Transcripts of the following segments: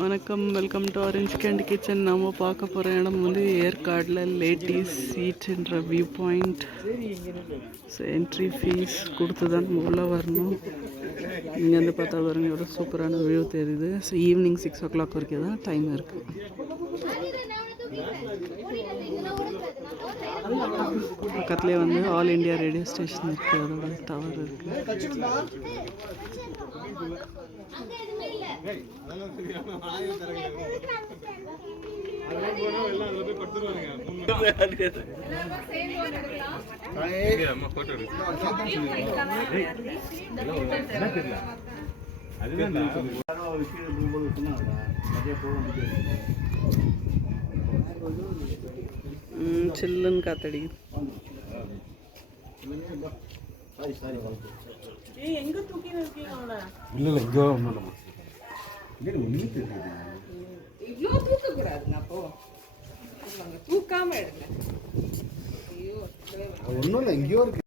வணக்கம் welcome to orange கேண்ட் kitchen நம்ம பார்க்க போகிற இடம் வந்து ஏற்காடில் lattice சீட்ன்ற view point so entry fees கொடுத்து தான் நம்ம உள்ளே வரணும். இங்கேருந்து பார்த்தா பாருங்க எவ்வளோ சூப்பரான வியூ தெரியுது. So evening six o'clock வரைக்கும் தான் டைம் இருக்குது பக்கத்துலேயே வந்து ஆல் இண்டியா ரேடியோ ஸ்டேஷன் இருக்குது அதோட டவர் இருக்குது சில்லுன்னு காத்தடிக்குது. இல்ல இல்ல இங்க ஒண்ணும் இவ்வளோ தூக்கக்கூடாதுங்க அப்போ தூக்காம எடுங்க ஐயோ ஒண்ணும் இல்ல எங்கேயோ இருக்கு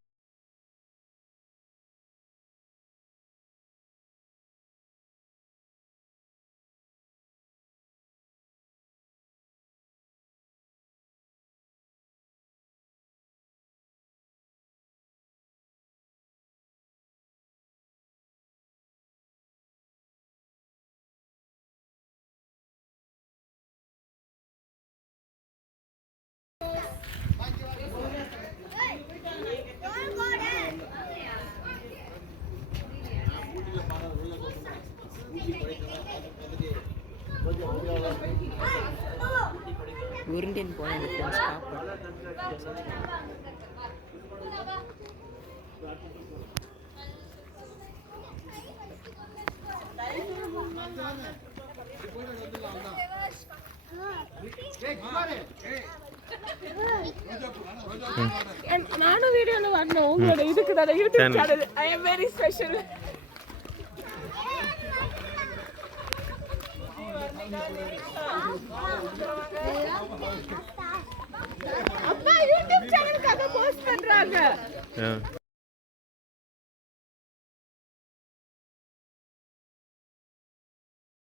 உருண்டின் போனது ஸ்டாப் நானும் வீடியோல வரணும் உங்களோட இதுக்கு தானே YouTube channel I am very special அப்பா யூடியூப் சேனலுக்காக போஸ்ட் பண்றாங்க.